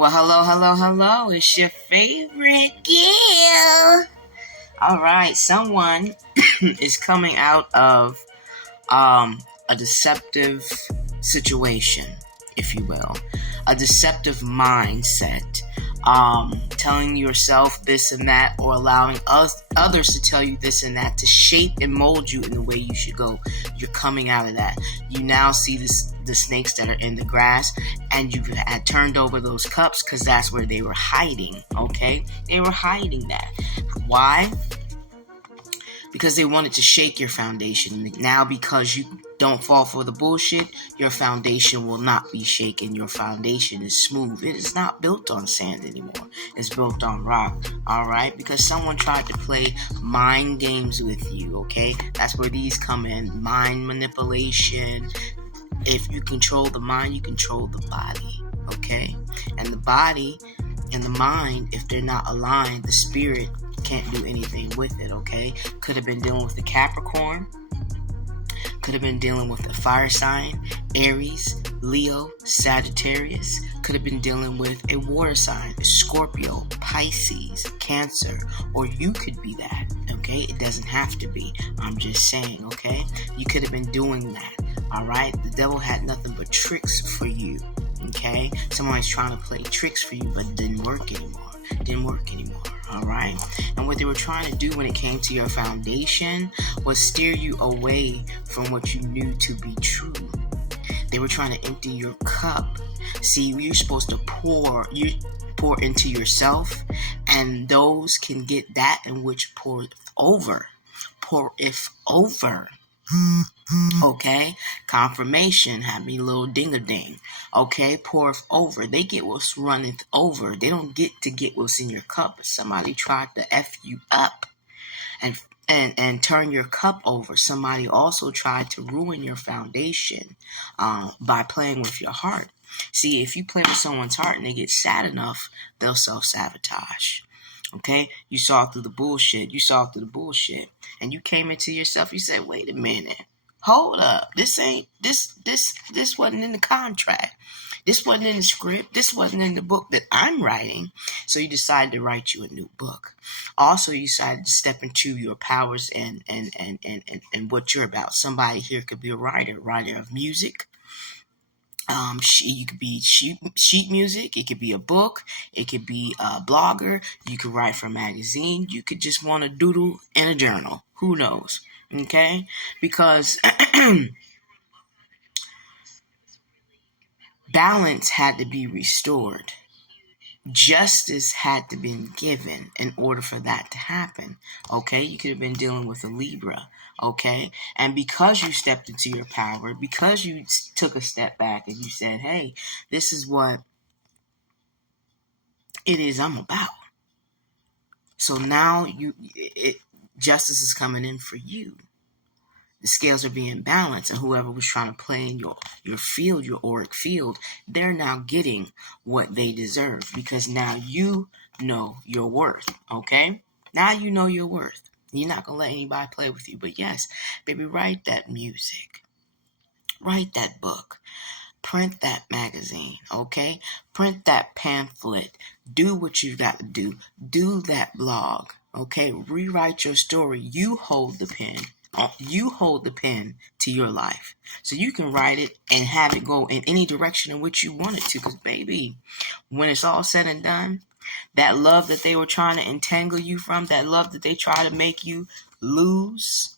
Well, hello, hello, hello. It's your favorite Gil. All right, someone is coming out of a deceptive situation, if you will, a deceptive mindset, telling yourself this and that, or allowing others to tell you this and that to shape and mold you in the way you should go. You're coming out of that. You now see the snakes that are in the grass, and you had turned over those cups because that's where they were hiding. Okay, they were hiding that. Why? Because they wanted to shake your foundation. Now, because you don't fall for the bullshit, your foundation will not be shaken. Your foundation is smooth. It is not built on sand anymore. It's built on rock. All right? Because someone tried to play mind games with you. Okay? That's where these come in. Mind manipulation. If you control the mind, you control the body. Okay? And the body and the mind, if they're not aligned, the spirit can't do anything with it, okay? Could have been dealing with the Capricorn. Could have been dealing with the fire sign, Aries, Leo, Sagittarius. Could have been dealing with a water sign, Scorpio, Pisces, Cancer. Or you could be that, okay? It doesn't have to be. I'm just saying, okay? You could have been doing that, all right? The devil had nothing but tricks for you, okay? Somebody's trying to play tricks for you, but it didn't work anymore. All right. And what they were trying to do when it came to your foundation was steer you away from what you knew to be true. They were trying to empty your cup. See, you're supposed to pour into yourself, and those can get that in which pour over. Okay, confirmation had me little ding-a-ding. Okay, pour over. They get what's running over. They don't get to get what's in your cup. If somebody tried to F you up and turn your cup over, somebody also tried to ruin your foundation by playing with your heart. See, if you play with someone's heart and they get sad enough, they'll self-sabotage. Okay, you saw through the bullshit. And you came into yourself. You said, "Wait a minute, hold up. This wasn't in the contract. This wasn't in the script. This wasn't in the book that I'm writing." So you decided to write you a new book. Also, you decided to step into your powers and what you're about. Somebody here could be a writer of music. You could be sheet music. It could be a book. It could be a blogger. You could write for a magazine. You could just want to doodle in a journal. Who knows? Okay? Because balance had to be restored. Justice had to be given in order for that to happen. Okay? You could have been dealing with a Libra. Okay? And because you stepped into your power, because you took a step back and you said, "Hey, this is what it is I'm about." So now justice is coming in for you. The scales are being balanced, and whoever was trying to play in your field, your auric field, they're now getting what they deserve, because now you know your worth, okay? Now you know your worth. You're not going to let anybody play with you. But yes, baby, write that music. Write that book. Print that magazine, okay? Print that pamphlet. Do what you've got to do. Do that blog, okay? Rewrite your story. You hold the pen. You hold the pen to your life. So you can write it and have it go in any direction in which you want it to. Because, baby, when it's all said and done, that love that they were trying to entangle you from, that love that they try to make you lose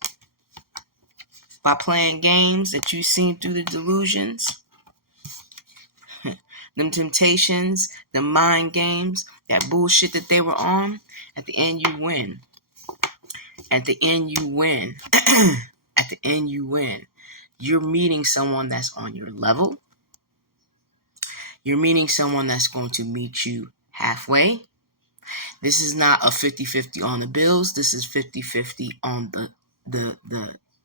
by playing games that you've seen through the delusions, them temptations, the mind games, that bullshit that they were on, at the end you win. At the end you win. At the end you win. You're meeting someone that's on your level. You're meeting someone that's going to meet you halfway. This is not a 50-50 on the bills. This is 50-50 on the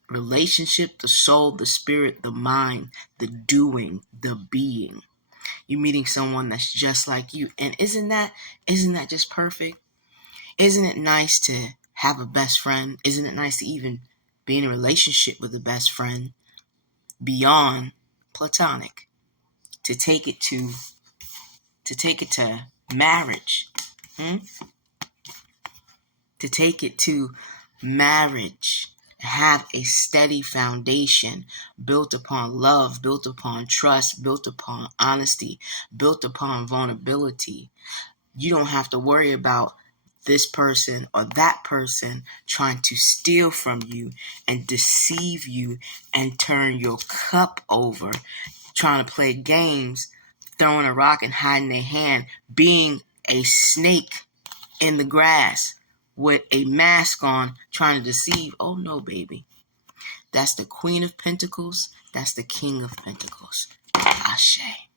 relationship, the soul, the spirit, the mind, the doing, the being. You're meeting someone that's just like you. And isn't that just perfect? Isn't it nice to have a best friend? Isn't it nice to even be in a relationship with a best friend beyond platonic? To take it to to take it to marriage. To take it to marriage. Have a steady foundation built upon love, built upon trust, built upon honesty, built upon vulnerability. You don't have to worry about this person or that person trying to steal from you and deceive you and turn your cup over, trying to play games, throwing a rock and hiding their hand, being a snake in the grass with a mask on, trying to deceive. Oh no, baby. That's the Queen of Pentacles. That's the King of Pentacles. Ashe.